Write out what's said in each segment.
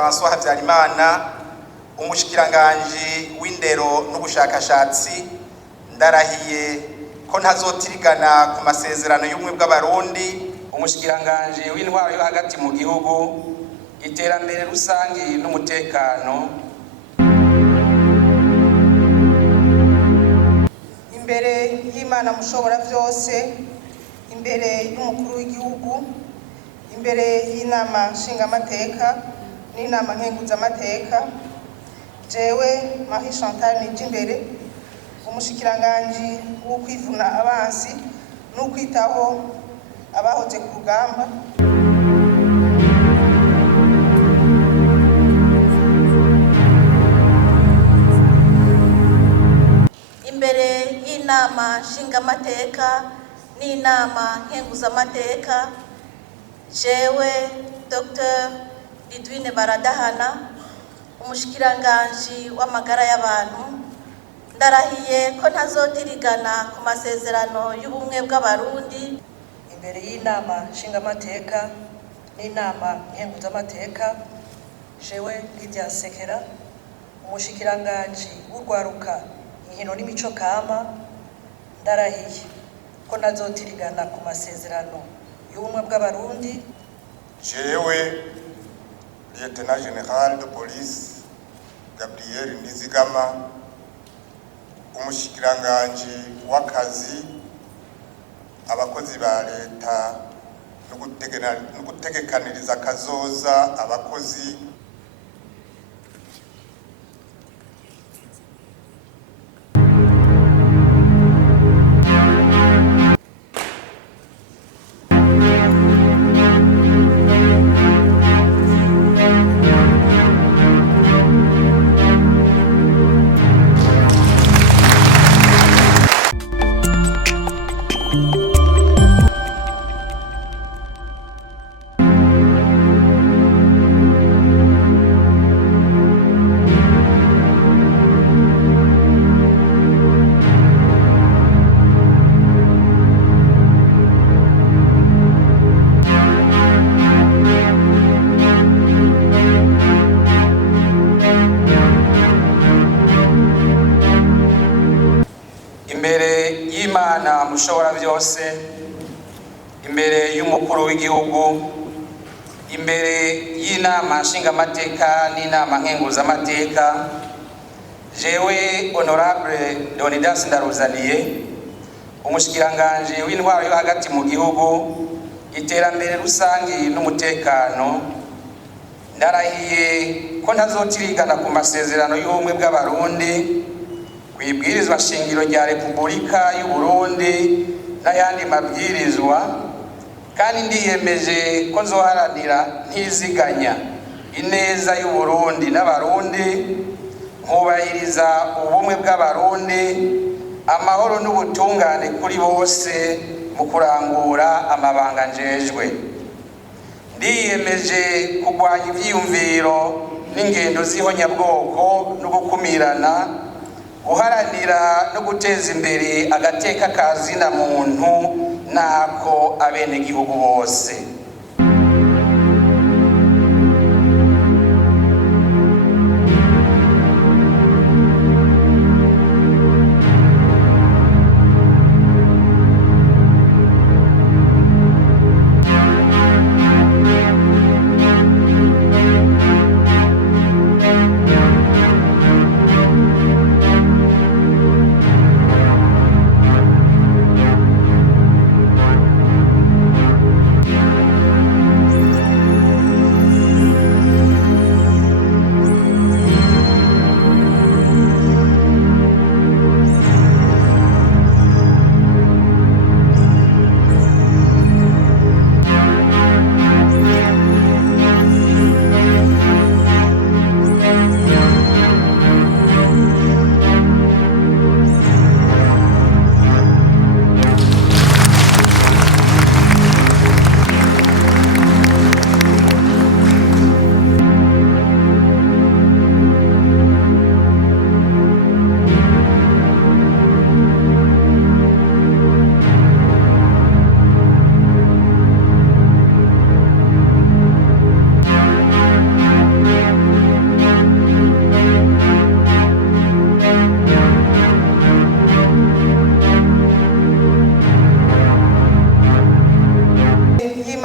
François Habyarimana umushikiranganji w'indero n'ubushakashatsi, ndarahiye ko ntazotirigana ku masezerano y'ubumwe bw'abarundi, umushikiranganji w'intwaro yo hagati mu gihugu, iterambere rusangi n'umutekano. Imbere y'Imana mushobora vyose, imbere y'umukuru w'igihugu, imbere y'inama nshingamateka n'inama nkenguzamateka, jewe Marie Chantal Nijimbere, umushikiranganji wo kwivuna abansi n'ukwitaho abahoze ku rugamba, imbere y'inama nshingamateka n'inama nkenguzamateka, jewe Dr. Lidwine Baradahana, umushikiranganji w'amagara y'abantu, ndarahiye ko ntazotirigana ku masezerano y'ubumwe bw'abarundi. Imbere y'inama nshingamateka n'inama nkenguzamateka, jewe Lydia Nsekera, umushikiranganji w'urwaruka, inkino n'imico kama, ndarahiye ko ntazotirigana ku masezerano y'ubumwe bw'abarundi. Jewe Lieutenant General de Police Gabriel Nizigama, umushikiranganji w'akazi, abakozi ba leta no gutegekaniriza kazoza abakozi, imbere y'Imana mushobora byose, imbere y'umukuru w'igihugu, imbere y'inama nshingamateka n'inama nkenguzamateka, jewe Honorable Leonidas Ndaruzaniye, umushikiranganji w'intwaro yo hagati mu gihugu, iterambere rusangi n'umutekano, ndarahiye ko ntazotirigana ku masezerano y'ubumwe bw'abarundi, kwibwirizwa shingiro rya Repubulika y'u Burundi n'ayandi mabwirizwa, kandi ndiyemeje ko nzoharanira ntiziganya ineza y'u Burundi n'abarundi, nkubahiriza ubumwe bw'abarundi, amahoro n'ubutungane kuri bose mu kurangura amabanga njejwe. Ndiyemeje kurwanya ivyiyumviro n'ingendo z'ihonyabwoko no gukumirana, guharanira no guteza imbere agateka ka zina muntu nako abenegihugu bose.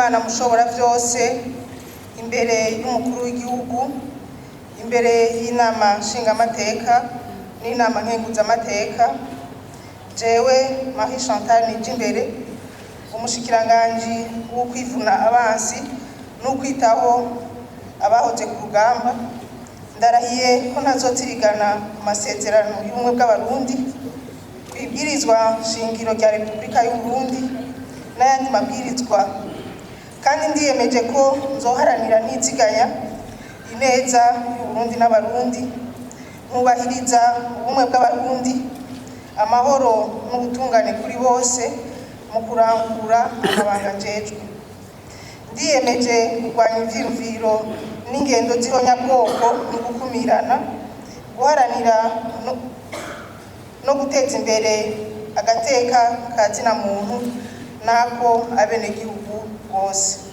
y'Imana mushobora byose, imbere y'umukuru w'igihugu, imbere y'inama nshingamateka n'inama nkenguzamateka, jewe Marie Chantal Nijimbere, umushikiranganji wo kwivuna abansi n'ukwitaho abahoze ku rugamba, ndarahiye ko ntazotirigana ku masezerano y'ubumwe bw'abarundi, kwibwirizwa shingiro rya Repubulika y'u Burundi n'ayandi mabwirizwa, kandi ndiyemeje ko nzoharanira ntiziganya ineza y'Uburundi n'abarundi, nkubahiriza ubumwe bw'abarundi, amahoro n'ubutungane kuri bose mu kurangura amabanga njejwe. Ndiyemeje kurwanya ivyiyumviro n'ingendo z'ihonyabwoko no gukumirana, guharanira no guteza imbere agateka ka zina muntu n'ako abenegihugu bose.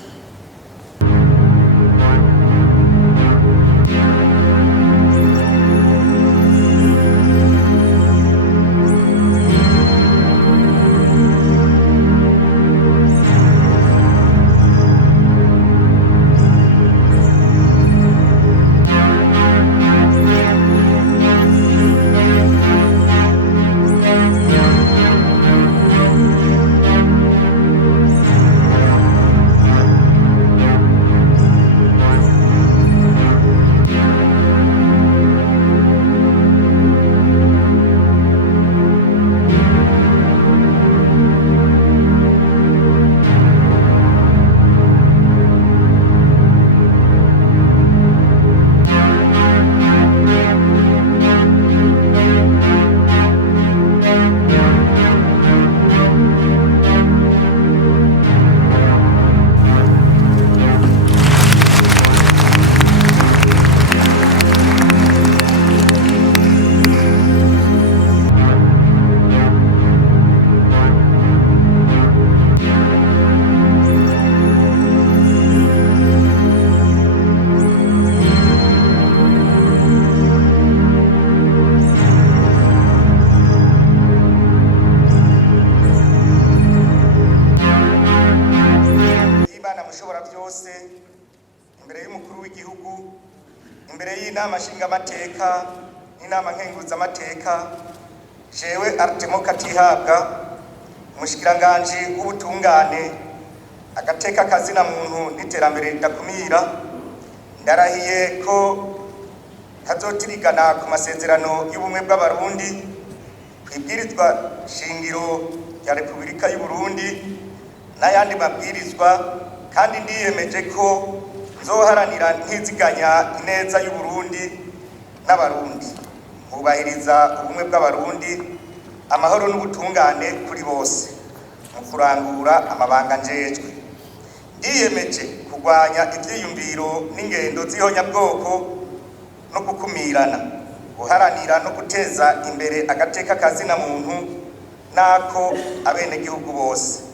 imbere y'umukuru w'igihugu, imbere y'inama nshingamateka n'inama nkenguzamateka, jewe Artemo Katihabwa, umushikiranganji w'ubutungane, agateka kazina muntu n'iterambere ridakumira, ndarahiye ko ntazotirigana ku masezerano y'ubumwe bw'abarundi, kwibwirizwa shingiro ya Repubulika y'u Burundi n'ayandi mabwirizwa, kandi ndiyemeje ko nzoharanira ntiziganya ineza y'u Burundi n'abarundi, kubahiriza ubumwe bw'abarundi, amahoro n'ubutungane kuri bose mu kurangura amabanga njejwe. Ndiyemeje kurwanya ivyiyumviro n'ingendo z'ihonyabwoko no gukumirana, guharanira no guteza imbere agateka kazina muntu n'ako abenegihugu bose.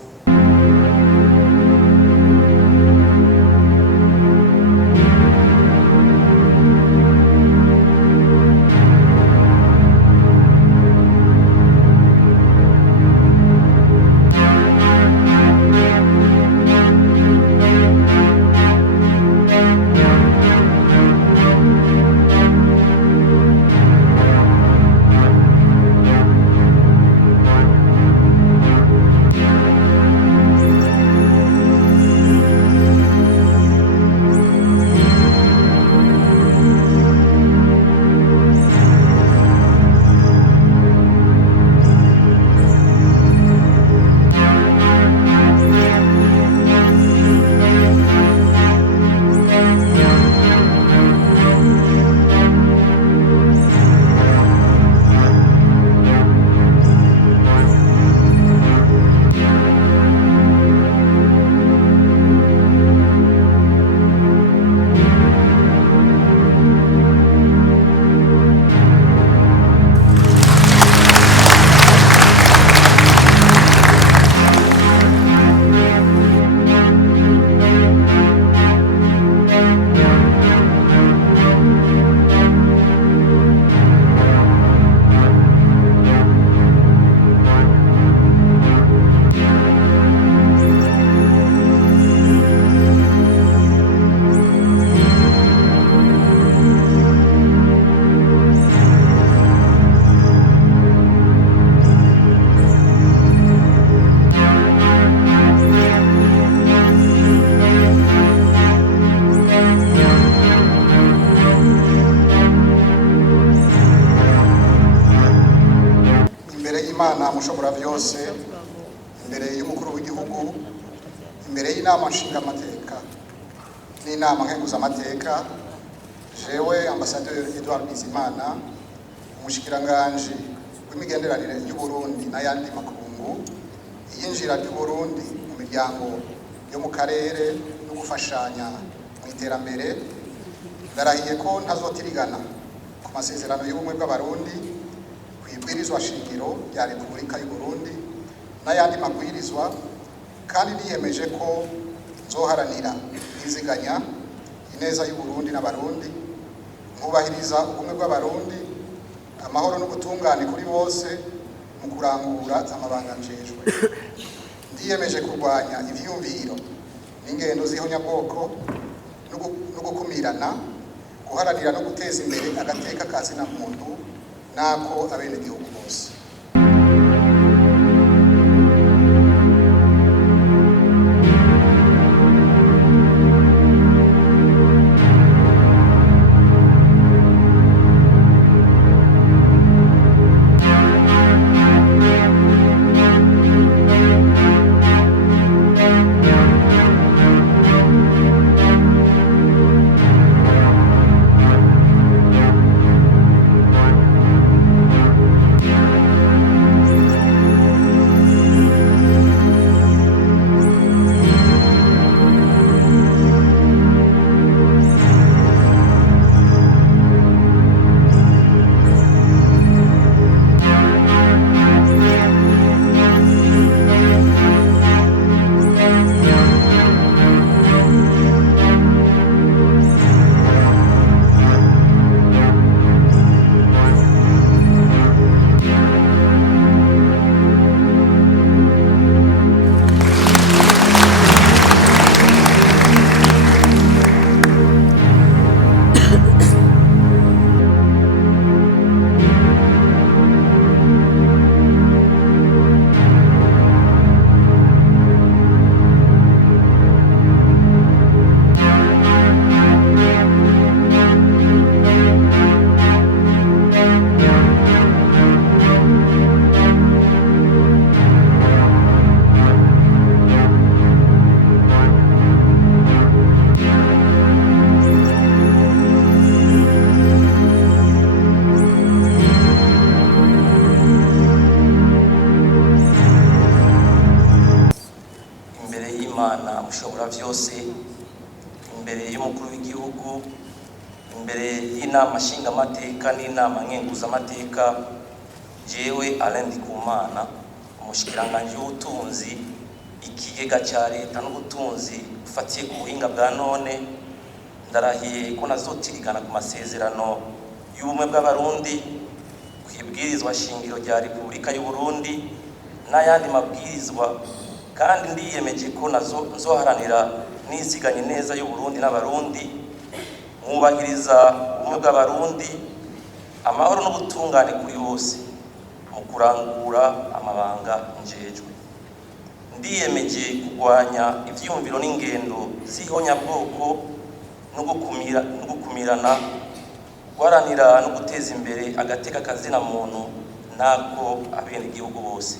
y'Imana mushobora byose, imbere y'umukuru w'igihugu, imbere y'inama nshingamateka n'inama nkenguzamateka, jewe Ambasaderi Edouard Bizimana, umushikiranganji w'imigenderanire y'u Burundi n'ayandi makungu, iyinjira ry'u Burundi mu miryango yo mu karere no gufashanya mu iterambere, ndarahiye ko ntazotirigana ku masezerano y'ubumwe bw'abarundi, kwibwirizwa shingiro rya Repubulika y'u Burundi n'ayandi mabwirizwa, kandi niyemeje ko nzoharanira kwiziganya ineza y'u Burundi n'abarundi, nkubahiriza ubumwe bw'abarundi, amahoro n'ubutungane kuri bose mu kurangura amabanga njejwe. Ndiyemeje kurwanya ivyumviro n'ingendo z'ihonyabwoko no gukumirana, guharanira no guteza imbere agateka ka zina muntu nako abenegihugu bose. mushobora byose, imbere y'umukuru w'igihugu, imbere y'inama nshingamateka n'inama nkenguzamateka, jewe Alain Ndikumana, umushikiranganji w'ubutunzi, ikigega cya leta n'ubutunzi ufatiye ku buhinga bwa none, ndarahiye ko nazotirigana ku masezerano y'ubumwe bw'abarundi, kwibwirizwa shingiro rya Repubulika y'u Burundi n'ayandi mabwirizwa, kandi ndiyemeje ko nzoharanira niziganye neza y'u Burundi n'abarundi, mwubahiriza ubumwe bw'abarundi, amahoro n'ubutungane kuri bose mu kurangura amabanga njejwe. Ndiyemeje kurwanya ivyumviro n'ingendo z'ihonyabwoko no gukumirana, guharanira no guteza imbere agateka kazina muntu nako abenegihugu bose.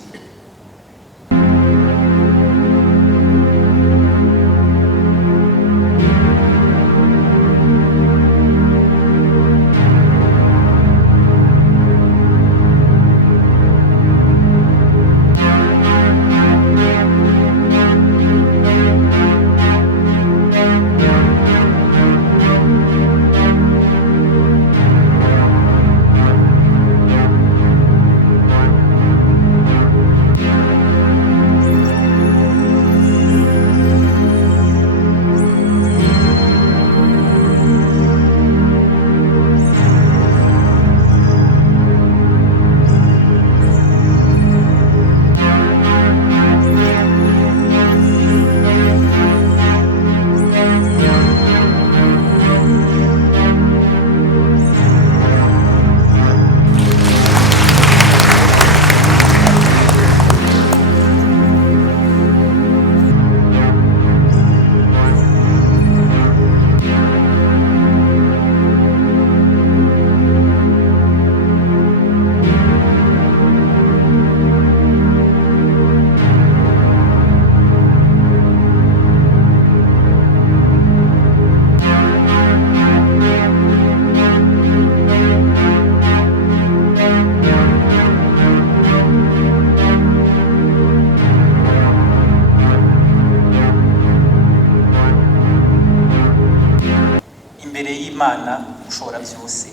imbere y'Imana ushobora byose,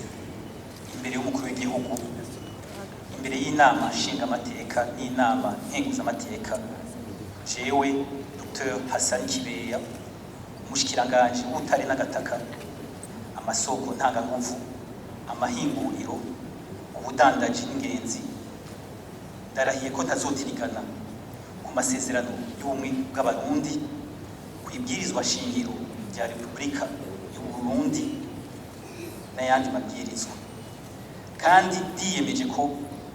imbere y'umukuru w'igihugu, imbere y'inama nshingamateka n'inama nkenguzamateka, jewe Dr Hassan Kibeya, umushikiranganje w'ubutare n'agataka, amasoko ntanganguvu, amahinguriro, ubudandaji n'ingenzi, ndarahiye ko ntazotirigana ku masezerano y'ubumwe bw'abarundi, ku ibwirizwa shingiro rya Repubulika y'u Burundi n'ayandi mabwirizwa, kandi ndiyemeje ko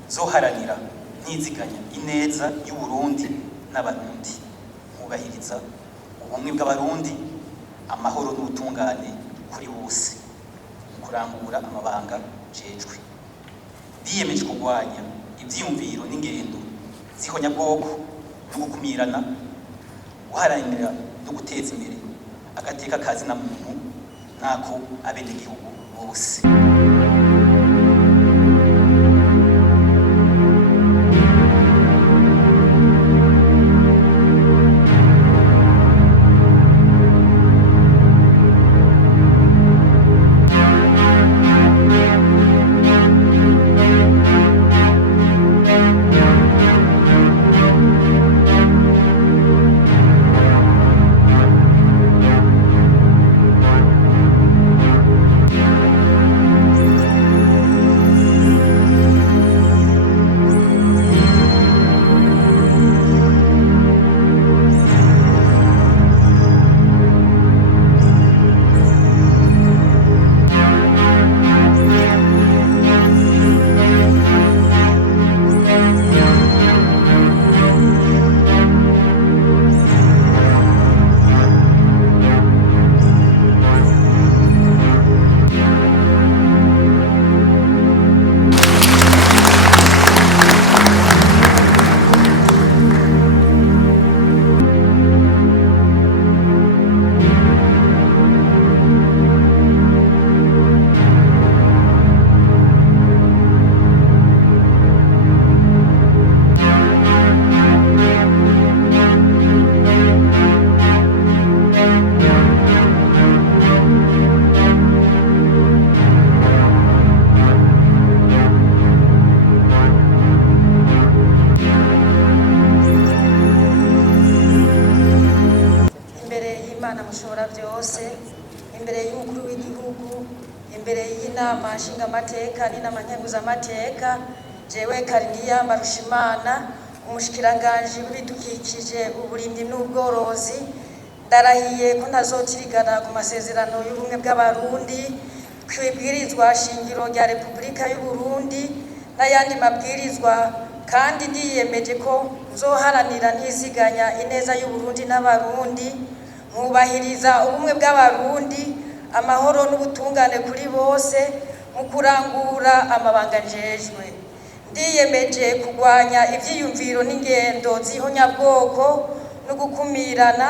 zoharanira ntiziganya ineza y'u Burundi n'abarundi, nkubahiriza ubumwe bw'abarundi, amahoro n'ubutungane kuri bose, kurangura amabanga jejwe. Ndiyemeje kurwanya ivyiyumviro n'ingendo zihonyabwoko no gukumirana, guharanira no guteza imbere agateka kazina muntu nako abenegihugu bose. mushobora byose, imbere y'umukuru w'igihugu, imbere y'inama nshingamateka n'inama nkenguzamateka, jewe Kariniya Marushimana, umushikiranganje w'ibidukikije, uburimyi n'ubworozi, ndarahiye ko ntazotirigana ku masezerano y'ubumwe bw'abarundi, kwibwirizwa shingiro rya Repubulika y'u Burundi n'ayandi mabwirizwa, kandi ndiyemeje ko nzoharanira ntiziganya ineza y'u Burundi n'abarundi, nkubahiriza ubumwe bw'abarundi, amahoro n'ubutungane kuri bose, mu kurangura amabanga njejwe. Ndiyemeje kurwanya ivyiyumviro n'ingendo zihonyabwoko no gukumirana,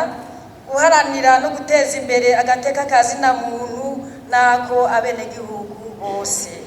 guharanira no guteza imbere agateka kazina muntu nako abenegihugu bose.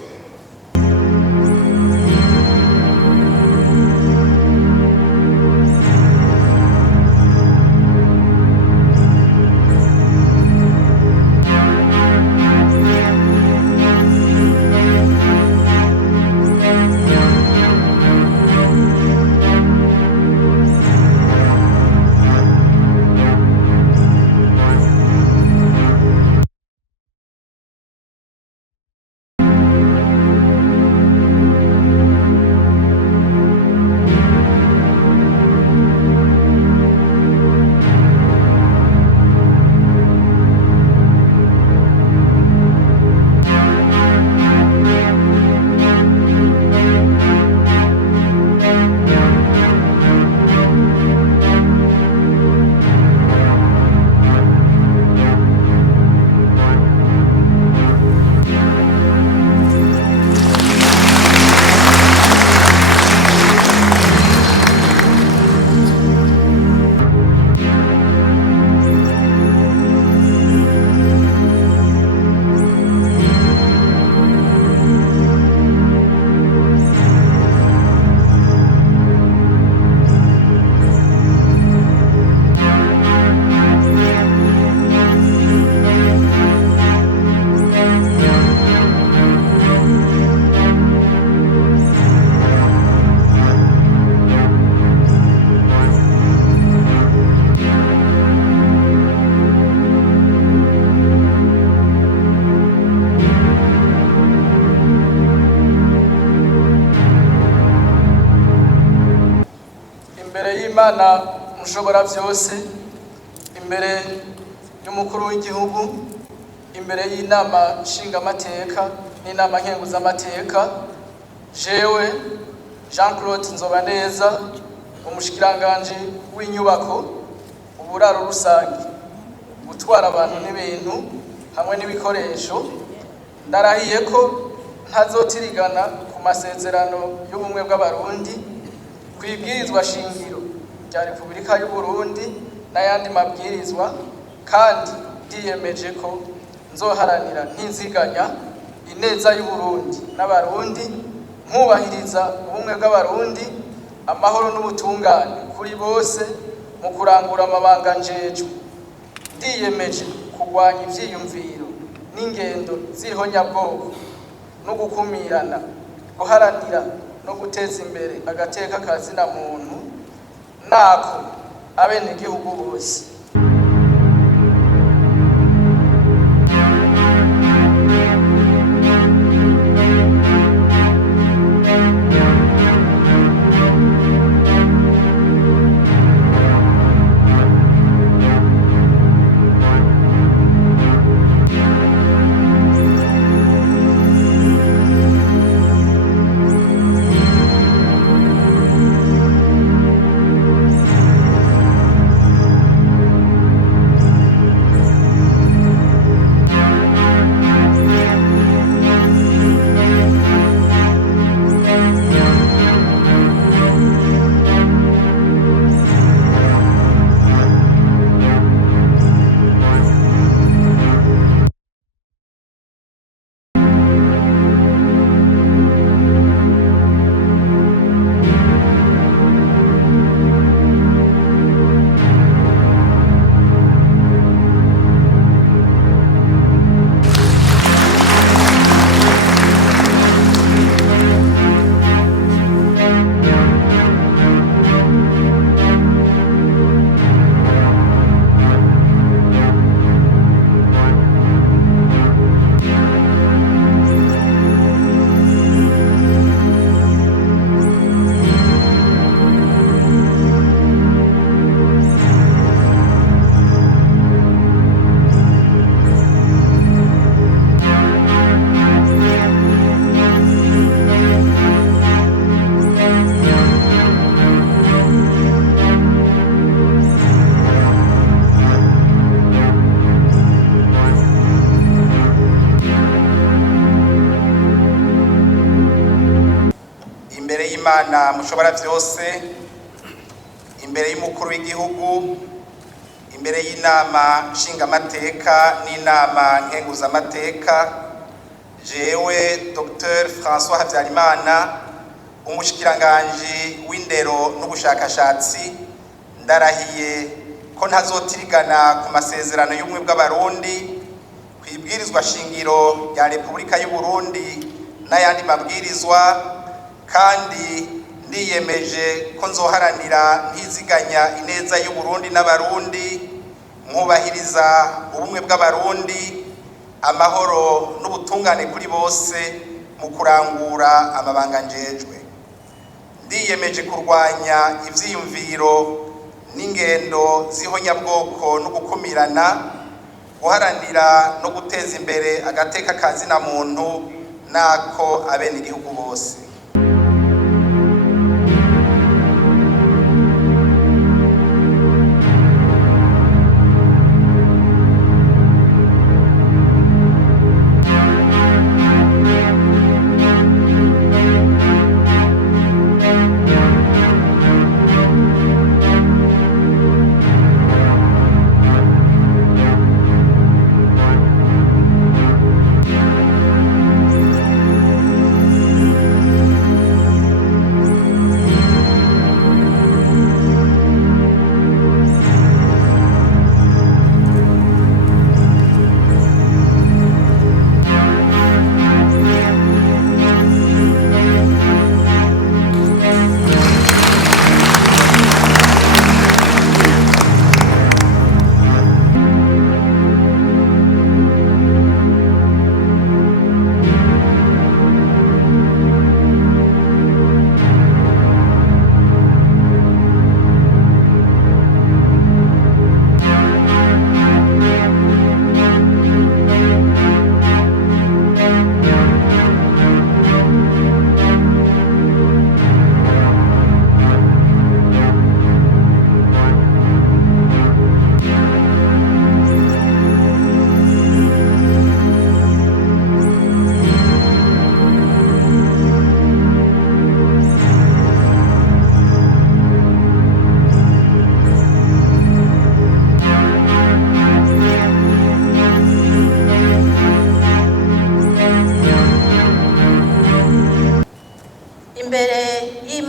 Imana mushobora byose, imbere y'umukuru w'igihugu, imbere y'inama nshingamateka n'inama nkenguzamateka, jewe Jean Claude Nzobaneza, umushikiranganje w'inyubako, uburaro rusange, gutwara abantu n'ibintu hamwe n'ibikoresho, ndarahiye ko ntazotirigana ku masezerano y'ubumwe bw'abarundi, kwibwirizwa shingiro rya Repubulika y'u Burundi n'ayandi mabwirizwa, kandi ndiyemeje ko nzoharanira ntiziganya ineza y'u Burundi n'abarundi, nkubahiriza ubumwe bw'abarundi, amahoro n'ubutungane kuri bose mu kurangura amabanga njejwe. Ndiyemeje kurwanya ivyiyumviro n'ingendo z'ihonyabwoko no gukumirana, guharanira no guteza imbere agateka ka zina muntu nako abenegihugu bose. Imana mushobora byose, imbere y'umukuru w'igihugu, imbere y'inama nshingamateka n'inama nkenguzamateka, jewe Dr François Habyarimana, umushikiranganje w'indero n'ubushakashatsi, ndarahiye ko ntazotirigana ku masezerano y'ubumwe bw'abarundi, kwibwirizwa shingiro rya Repubulika y'u Burundi n'ayandi mabwirizwa, kandi ndiyemeje ko nzoharanira ntiziganya ineza y'u Burundi n'abarundi, nkubahiriza ubumwe bw'abarundi, amahoro n'ubutungane kuri bose mu kurangura amabanga njejwe. Ndiyemeje kurwanya ivyiyumviro n'ingendo z'ihonyabwoko no gukumirana, guharanira no guteza imbere agateka ka zina muntu nako abenegihugu bose.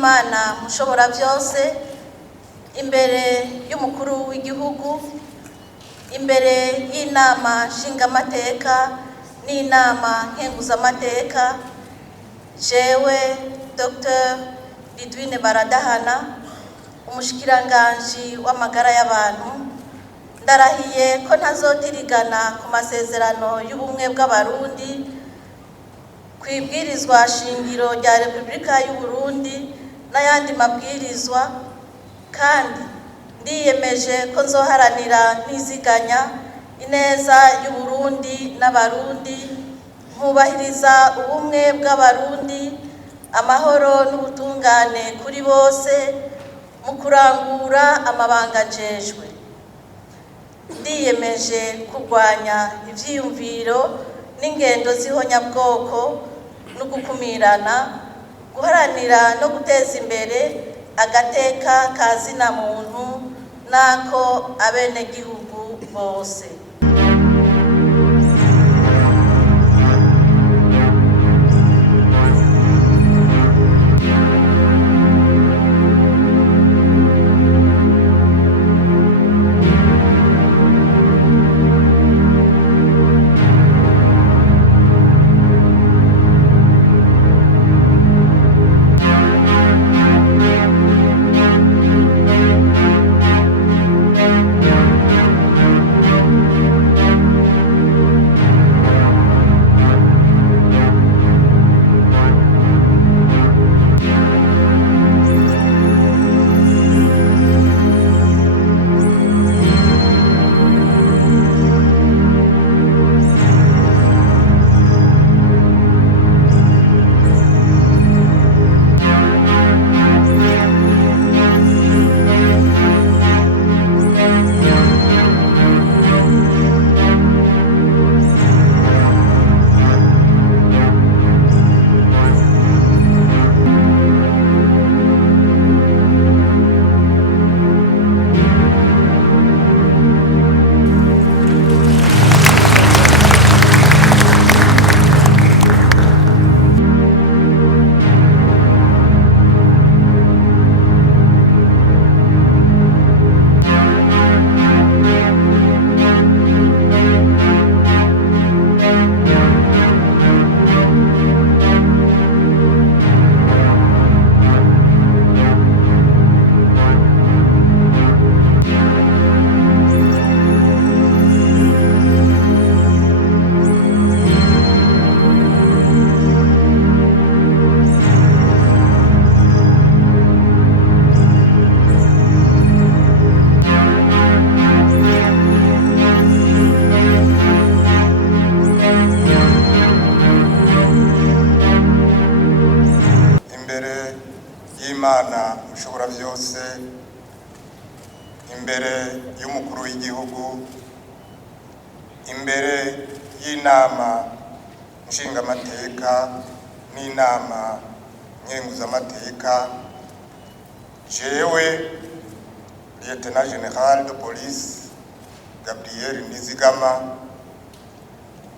y'Imana mushobora byose, imbere y'umukuru w'igihugu, imbere y'inama nshingamateka n'inama nkenguzamateka, jewe Dr. Lidwine Baradahana, umushikiranganji w'amagara y'abantu, ndarahiye ko ntazotirigana ku masezerano y'ubumwe bw'abarundi, ku ibwirizwa shingiro rya Repubulika y'u Burundi n'ayandi mabwirizwa, kandi ndiyemeje ko nzoharanira ntiziganya ineza y'u Burundi n'abarundi, nkubahiriza ubumwe bw'abarundi, amahoro n'ubutungane kuri bose mu kurangura amabanga njejwe. Ndiyemeje kurwanya ivyiyumviro n'ingendo z'ihonyabwoko no gukumirana, guharanira no guteza imbere agateka ka zina muntu n'ako abenegihugu bose. Imana mushobora byose, imbere y'umukuru w'igihugu, imbere y'inama nshingamateka n'inama nkenguzamateka, jewe Lieutenant General de Police Gabriel Nizigama,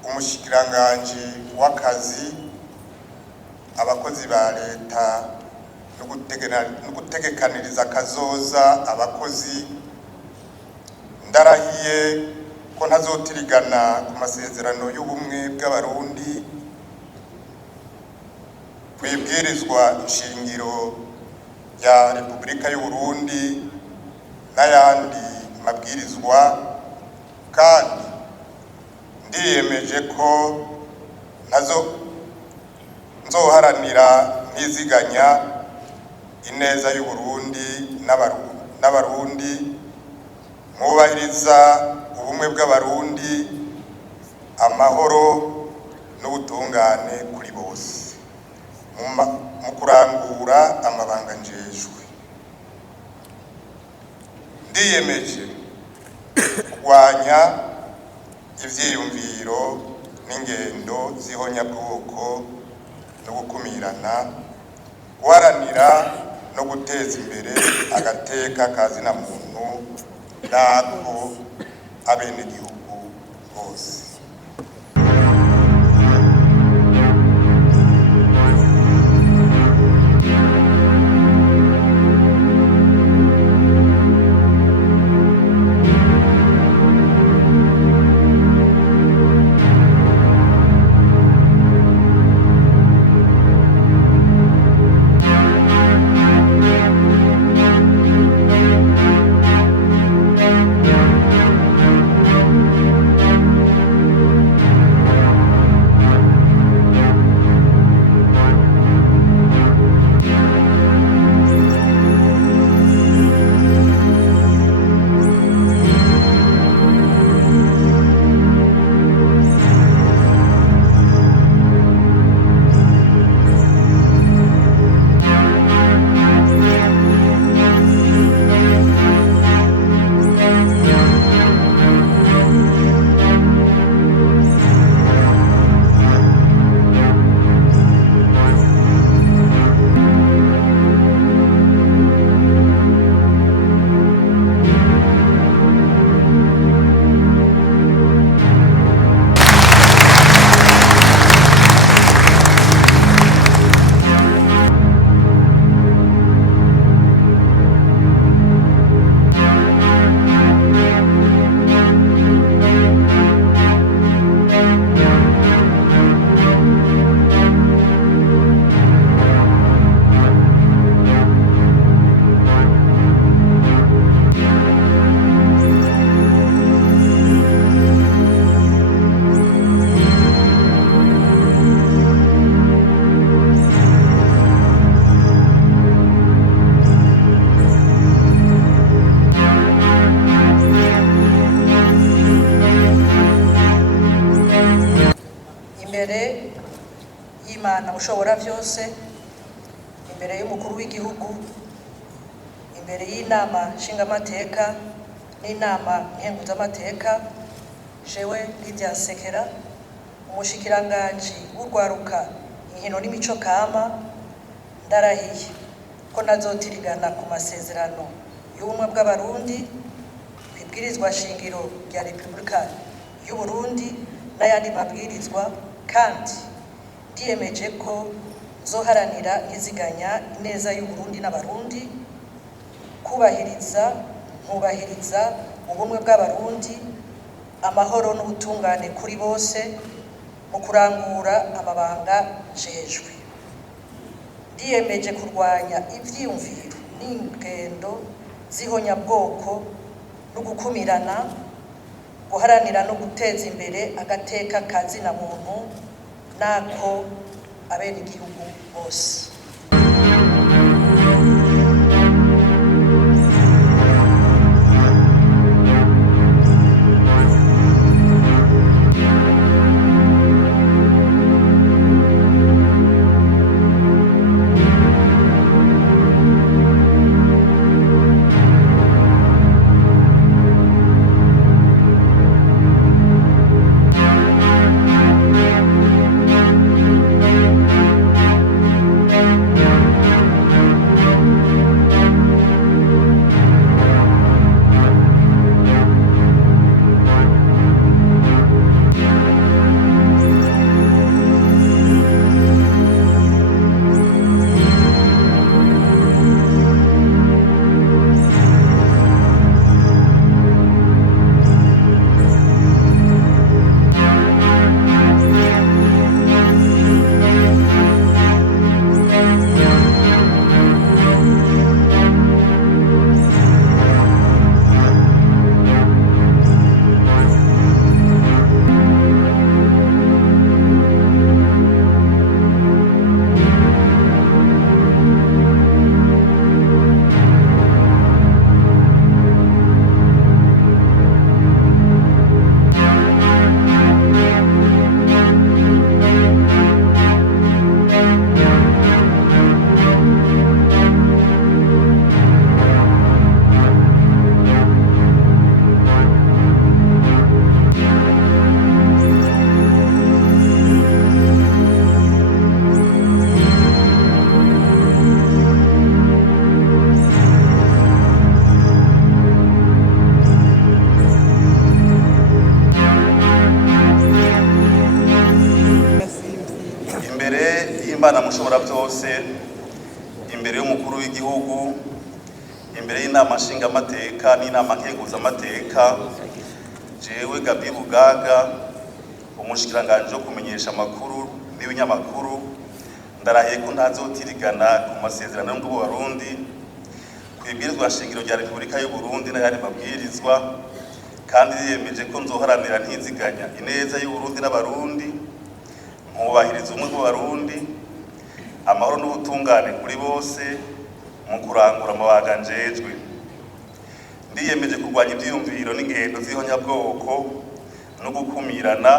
umushikiranganji w'akazi, abakozi ba leta no gutegekaniriza kazoza abakozi, ndarahiye ko ntazotirigana ku masezerano y'ubumwe bw'abarundi, kwibwirizwa ishingiro rya Repubulika y'u Burundi n'ayandi mabwirizwa, kandi ndiyemeje ko nzoharanira ntiziganya ineza y'u Burundi n'abarundi, mwubahiriza ubumwe bw'abarundi, amahoro n'ubutungane kuri bose mu kurangura amabanga njejwe. Ndiyemeje kurwanya ivyiyumviro n'ingendo z'ihonyabwoko no gukumirana, guharanira no guteza imbere agateka ka zina muntu n'ako abenegihugu bose. imbere y'Imana mushobora byose, imbere y'umukuru w'igihugu, imbere y'inama nshingamateka n'inama nkenguzamateka, jewe Lydia Nsekera, umushikiranganji w'urwaruka, inkino n'imico kama, ndarahiye ko nazotirigana ku masezerano y'ubumwe bw'abarundi, kwibwirizwa shingiro rya Repubulika y'u Burundi n'ayandi mabwirizwa, kandi ndiyemeje ko nzoharanira niziganya ineza y'u Burundi n'abarundi, nkubahiriza ubumwe bw'abarundi, amahoro n'ubutungane kuri bose mu kurangura amabanga jejwe. Ndiyemeje kurwanya ivyiyumviro n'ingendo z'ihonyabwoko no gukumirana, guharanira no guteza imbere agateka ka zina muntu nako abenegihugu bose. Imana mushobora byose, imbere y'umukuru w'igihugu, imbere y'inama nshingamateka n'inama nkenguzamateka, jewe Gabi Bugaga, umushikiranganji wo kumenyesha amakuru n'ibinyamakuru, ndarahiye ko ntazotirigana ku masezerano y'ubumwe bw'abarundi, kwibwirizwa shingiro rya Repubulika y'u Burundi n'ayandi mabwirizwa, kandi yiyemeje ko nzoharanira ntiziganya ineza y'u Burundi n'abarundi, nkubahiriza ubumwe bw'abarundi, amahoro n'ubutungane kuri bose mu kurangura amabanga njejwe. Ndiyemeje kurwanya ivyiyumviro n'ingendo z'ihonyabwoko no gukumirana,